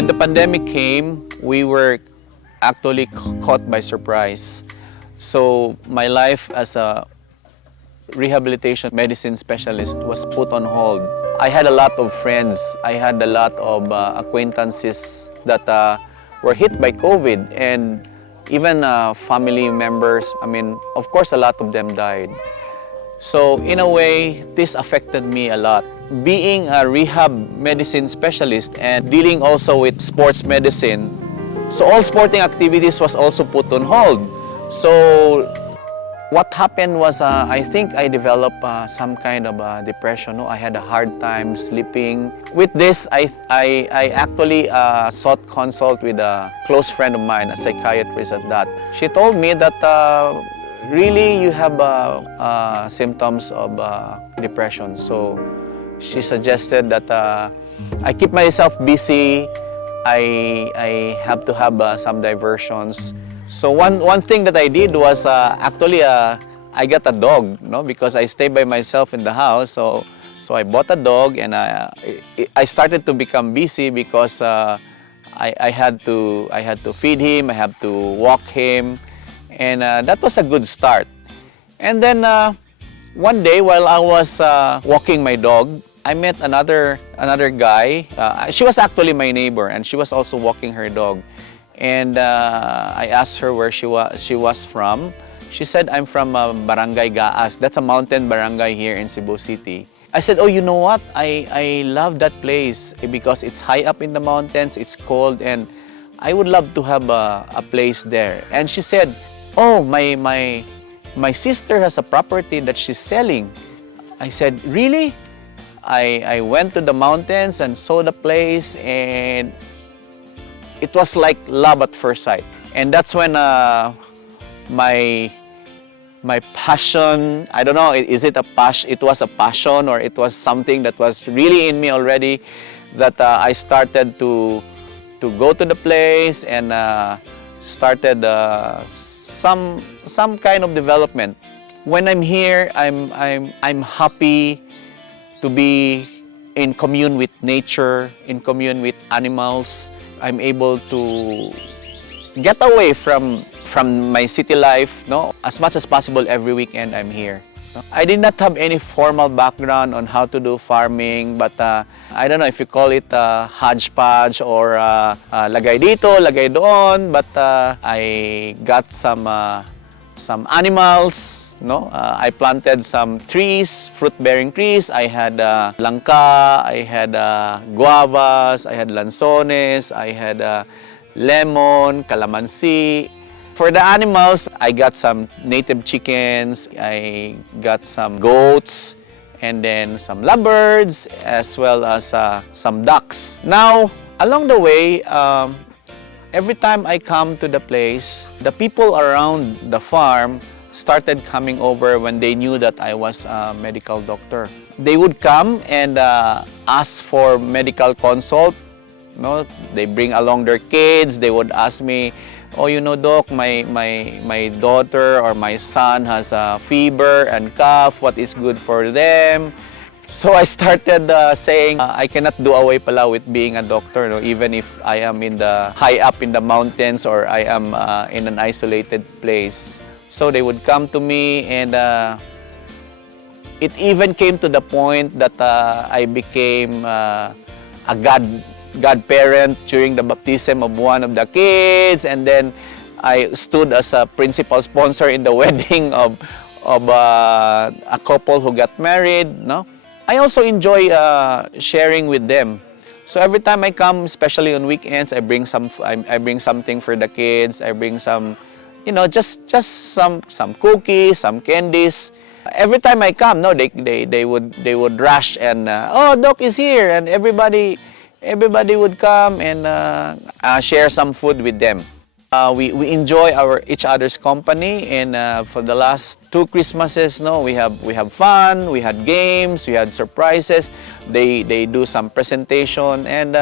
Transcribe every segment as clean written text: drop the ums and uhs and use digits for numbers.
When the pandemic came, we were actually caught by surprise. So my life as a rehabilitation medicine specialist was put on hold. I had a lot of friends, I had a lot of acquaintances that were hit by COVID, and even family members. I mean, of course, a lot of them died. So in a way, this affected me a lot. Being a rehab medicine specialist and dealing also with sports medicine, so all sporting activities was also put on hold. So what happened was, I think I developed some kind of depression. No? I had a hard time sleeping. With this, I actually sought consult with a close friend of mine, a psychiatrist at that. She told me that really you have symptoms of depression. So she suggested that I keep myself busy. I have to have some diversions. So one thing that I did was actually I got a dog, no? Because I stay by myself in the house. So I bought a dog, and I started to become busy because I had to feed him, I have to walk him, and that was a good start. And then one day while I was walking my dog, I met another guy. She was actually my neighbor, and she was also walking her dog. And I asked her where she was from. She said, I'm from Barangay Gaas. That's a mountain barangay here in Cebu City. I said, oh, you know what? I love that place because it's high up in the mountains, it's cold, and I would love to have a place there. And she said, oh, my sister has a property that she's selling. I said, really? I went to the mountains and saw the place, and it was like love at first sight. And that's when my passion, I don't know, is it a passion? It was a passion, or it was something that was really in me already, that I started to go to the place and started some kind of development. When I'm here, I'm happy to be in commune with nature, in commune with animals. I'm able to get away from my city life, no? As much as possible every weekend I'm here. No? I did not have any formal background on how to do farming, but I don't know if you call it hodgepodge or lagay dito, lagay doon, but I got some animals. No, I planted some trees, fruit-bearing trees. I had langka, I had guavas, I had lanzones, I had lemon, calamansi. For the animals, I got some native chickens, I got some goats, and then some lovebirds, as well as some ducks. Now, along the way, every time I come to the place, the people around the farm started coming over when they knew that I was a medical doctor. They would come and ask for medical consult. No, they bring along their kids. They would ask me, oh, you know, doc, my daughter or my son has a fever and cough. What is good for them? So I started saying, I cannot do away pala with being a doctor, no? Even if I am in the high up in the mountains or I am in an isolated place. So they would come to me, and it even came to the point that I became a godparent during the baptism of one of the kids, and then I stood as a principal sponsor in the wedding of a couple who got married. No, I also enjoy sharing with them. So every time I come, especially on weekends, I bring something for the kids. I bring some, you know, just some cookies, some candies. Every time I come, no, they would rush and oh, doc is here, and everybody would come and share some food with them. We enjoy each other's company, and for the last 2 Christmases, no, we have fun. We had games, we had surprises. They do some presentation, and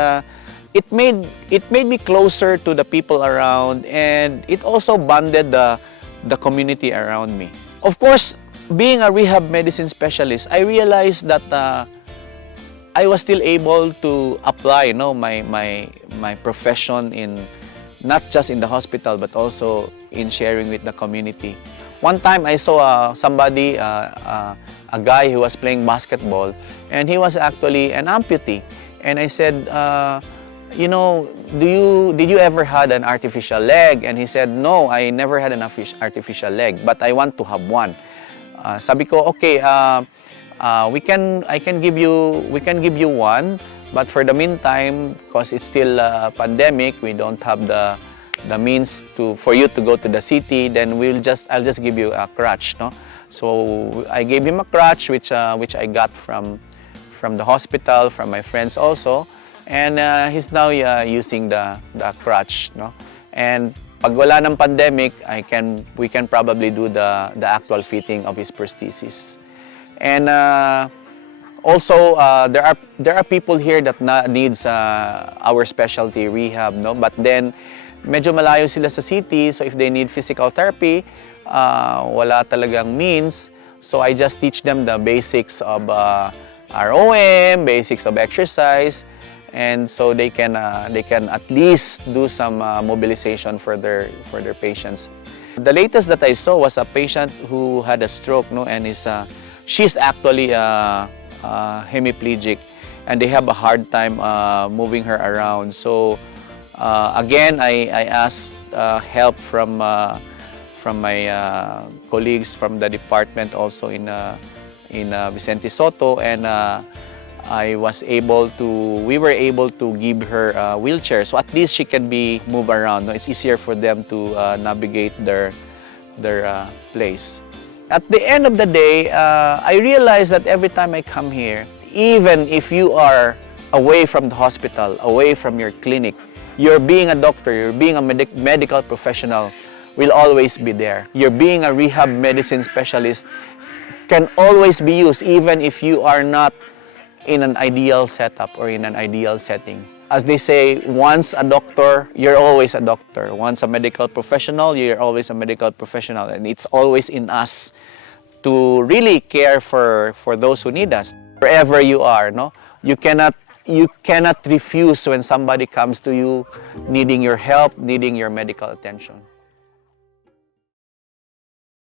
it made me closer to the people around, and it also bonded the community around me. Of course, being a rehab medicine specialist, I realized that I was still able to apply, my profession in not just in the hospital but also in sharing with the community. One time I saw somebody, a guy who was playing basketball, and he was actually an amputee. And I said, did you ever had an artificial leg? And he said, no, I never had an artificial leg, but I want to have one. Sabi ko, okay, we can give you one, but for the meantime, because it's still a pandemic, we don't have the means for you to go to the city, then I'll just give you a crutch, no? So I gave him a crutch which I got from the hospital, from my friends also, and he's now using the crutch, no? And pag wala ng pandemic, we can probably do the actual fitting of his prosthesis. And also there are people here that needs our specialty rehab, no? But then medyo malayo sila sa city, so if they need physical therapy, wala talagang means. So I just teach them the basics of ROM, basics of exercise, and so they can at least do some mobilization for their patients. The latest that I saw was a patient who had a stroke, no, and she's actually hemiplegic, and they have a hard time moving her around. So again, I asked help from my colleagues from the department also in Vicente Soto, and we were able to give her a wheelchair, so at least she can move around. No? It's easier for them to navigate their place. At the end of the day, I realized that every time I come here, even if you are away from the hospital, away from your clinic, you're being a doctor, you're being a medical professional, will always be there. You're being a rehab medicine specialist can always be used, even if you are not in an ideal setup or in an ideal setting. As they say, once a doctor, you're always a doctor. Once a medical professional, you're always a medical professional. And it's always in us to really care for those who need us. Wherever you are, no? You cannot refuse when somebody comes to you needing your help, needing your medical attention.